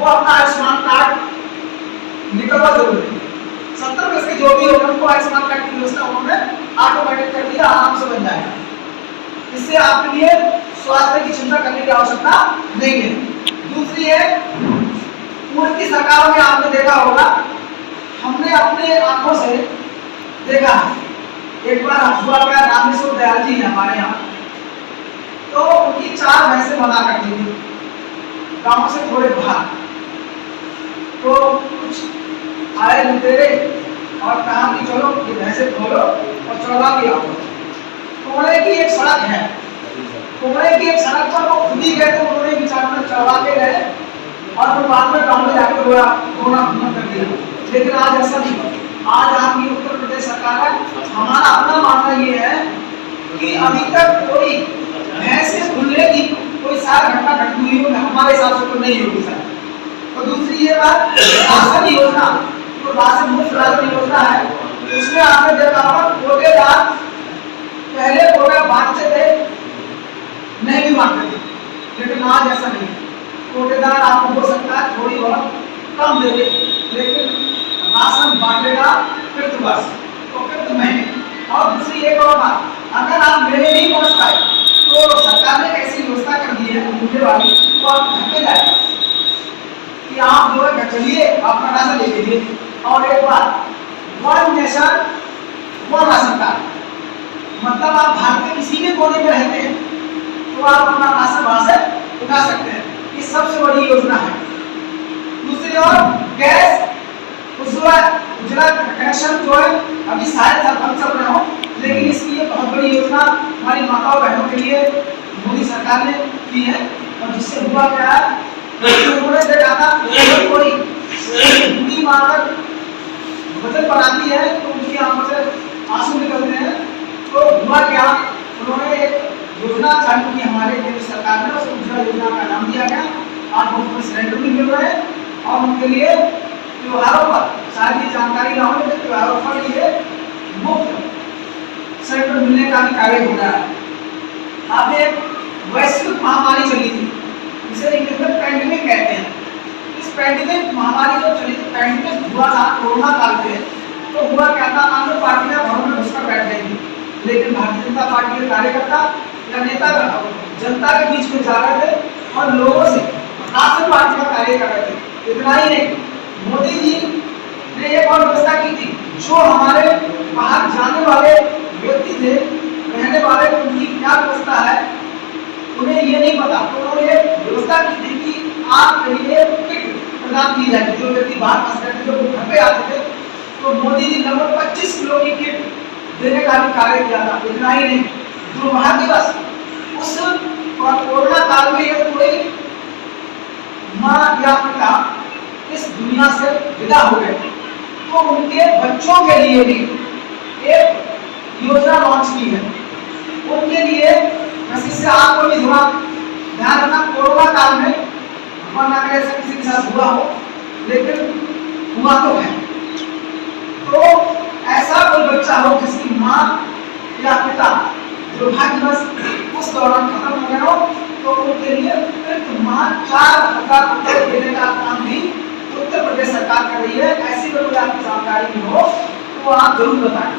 वो अपना आयुष्मान कार्ड निकलवा जरूर है। 70 वर्ष के जो भी होगा उनको आयुष्मान कार्ड की व्यवस्था उन्होंने ऑटोमेटिक कर दिया, आराम से बन जाएगा। इससे आपके लिए स्वास्थ्य की चिंता करने की आवश्यकता नहीं है। दूसरी है, पूर्व की सरकारों में आपने देखा होगा, हमने अपने आंखों से देखा है। एक बार हुआ क्या, रामेश्वर दयाल जी है हमारे यहाँ, तो उनकी 4 भैंसें बना करती थी गांव से थोड़े बाहर। तो कुछ आए लुटेरे और कहा कि चलो ये भैंसे खोलो और चढ़वा के आओ। कोहरे की एक सड़क है, कोहरे की एक सड़क पर वो खुद ही गए थे, उन्होंने विचार में चढ़वा के गए और फिर बाद में गाँव में जाकर रोना कर दिया। लेकिन आज ऐसा नहीं। आज आपकी उत्तर प्रदेश सरकार है, हमारा अपना मानना ये है कि अभी तक कोई भैंसे खुलने की कोई सार घटना घटी हुई हो, हमारे हिसाब से तो नहीं होगी सर। और दूसरी ये बात, राशन योजना, तो राशन मुफ्त राशन योजना है, उसमें आपने देखा होगा कोटेदार पहले कोटा बांटते थे, नहीं भी बांटते थे, लेकिन आज ऐसा नहीं। कोटेदार आपको हो सकता है थोड़ी बहुत कम दे दे, लेकिन राशन बांटेगा फिर तो बस, तो फिर तो नहीं। और दूसरी एक और बात, अगर आप मेरे नहीं पहुंच पाए तो सरकार ने ऐसी व्यवस्था कर दी है मुझे वाली, तो आप घर पे जाए कि आप जो है चलिए अपना राशन ले लीजिए। और एक बात, one nation one ration card, मतलब आप भारत के किसी भी कोने में रहते हैं तो आप अपना राशन वहां से उठा सकते हैं। ये सबसे बड़ी योजना है। दूसरी ओर गैस उज्ज्वला कनेक्शन जो है अभी शायद बन सब रहे हो, लेकिन इसकी ये बहुत बड़ी योजना हमारी माताओं बहनों के लिए मोदी सरकार ने की है। और जिससे हुआ क्या है, उन्होंने देखा था कोई हिंदी माकर बजट बनाती है तो उनकी आंखों से आंसू निकलते हैं। तो हुआ क्या, उन्होंने एक योजना चालू की हमारे केंद्र सरकार ने, उस उज्ज्वला योजना का नाम दिया गया। आज मुफ्त सिलेंडर भी मिल रहे हैं और उनके लिए त्योहारों पर, शायद ये जानकारी ना हो, त्योहारों पर ये मुफ्त सिलेंडर मिलने का भी कार्य हो रहा है। आप एक वैश्विक महामारी चली थी, जिसे इंग्लिश में पैंडेमिक कहते हैं। इस पैंडेमिक महामारी जो चली थी, पैंडेमिक हुआ था कोरोना काल में, तो हुआ क्या था, अन्य पार्टियां घरों में घुसकर बैठ गई थी, लेकिन भारतीय जनता पार्टी के कार्यकर्ता या नेता जनता के बीच में जा रहे थे और लोगों से राशन बांटने का कार्य कर रहे थे। इतना ही नहीं, मोदी जी ने एक और व्यवस्था की थी, जो हमारे बाहर जाने वाले व्यक्ति थे, रहने वाले, उनकी क्या व्यवस्था है उन्हें ये नहीं पता, तो उन्होंने व्यवस्था की थी कि आपके लिए किट प्रदान की जाएगी। जो व्यक्ति बाहर फंस गए थे, जो घर पे आते थे, तो मोदी जी लगभग 25 किलो की किट देने का भी कार्य किया था। इतना ही नहीं, जो महादिवस उस कोरोना काल में यदि कोई माँ या पिता इस दुनिया से विदा हो गए तो उनके बच्चों के लिए भी एक योजना लॉन्च की है। उनके लिए से आपको भी थोड़ा ध्यान रखना, कोरोना काल में भगवान ना करे ऐसा किसी के साथ हुआ हो, लेकिन हुआ तो है। तो ऐसा कोई बच्चा हो जिसकी माँ या पिता दुर्भाग्यवश उस दौरान खत्म हो गए हो, तो उनके लिए माँ 4,000 रुपये देने का काम भी उत्तर प्रदेश सरकार कर रही है। ऐसी कोई आपकी जानकारी में हो तो आप जरूर बताएं।